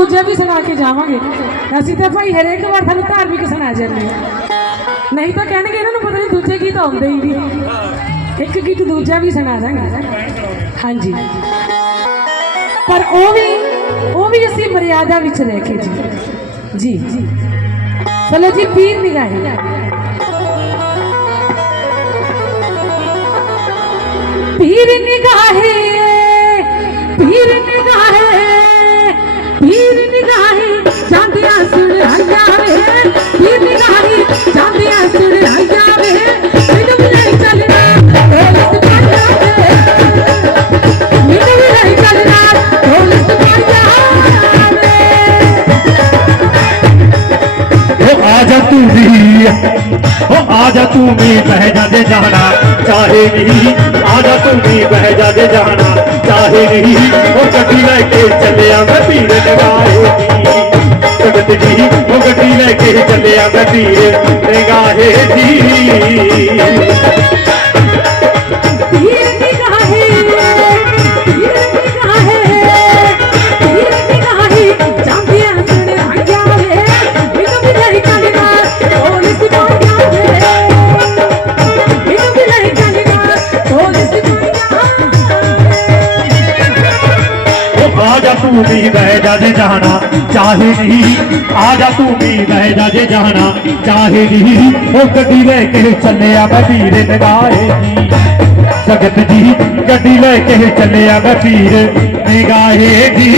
ਦੂਜੇ ਵੀ ਸੁਣਾ ਕੇ ਜਾਵਾਂਗੇ। ਅਸੀਂ ਤਾਂ ਭਾਈ ਹਰੇਕ ਵਾਰ ਤੁਹਾਨੂੰ ਧਾਰਮਿਕ ਸੁਣਾ ਜਾਂਦੇ ਨਹੀਂ ਤਾਂ ਕਹਿਣਗੇ ਇਹਨਾਂ ਨੂੰ ਪਤਾ ਨਹੀਂ ਦੂਜੇ ਗੀਤ ਆਉਂਦੇ ਹੀ ਨਹੀਂ। ਇੱਕ ਗੀਤ ਦੂਜਾ ਵੀ ਸੁਣਾ ਦਾਂਗੇ। ਹਾਂਜੀ। ਪਰ ਉਹ ਵੀ ਉਹ ਵੀ ਅਸੀਂ ਮਰਿਆਦਾ ਵਿੱਚ ਰਹਿ ਕੇ ਜੀ। ਜੀ। ਚਲੋ ਜੀ, ਪੀਰ ਨਿਗਾਹੇ। ओ आजा तू भी बह जा दे जाना, चाहे नहीं। आजा तू भी बह जा दे जाना, चाहे नहीं। ओ गड्डी लेके चलिया मैं पीर लगाए जगत जी ओ गड्डी लेके चलिया मैं पीर लगाए दी आजा तू भी बह जा जाना चाहे नहीं, आजा तू भी बह जा जाना चाहे नहीं, ओ गड्डी लेके चलिया मैं पीर निगाहे जगत जी, गड्डी लेके चलिया मैं पीर निगाहे दी।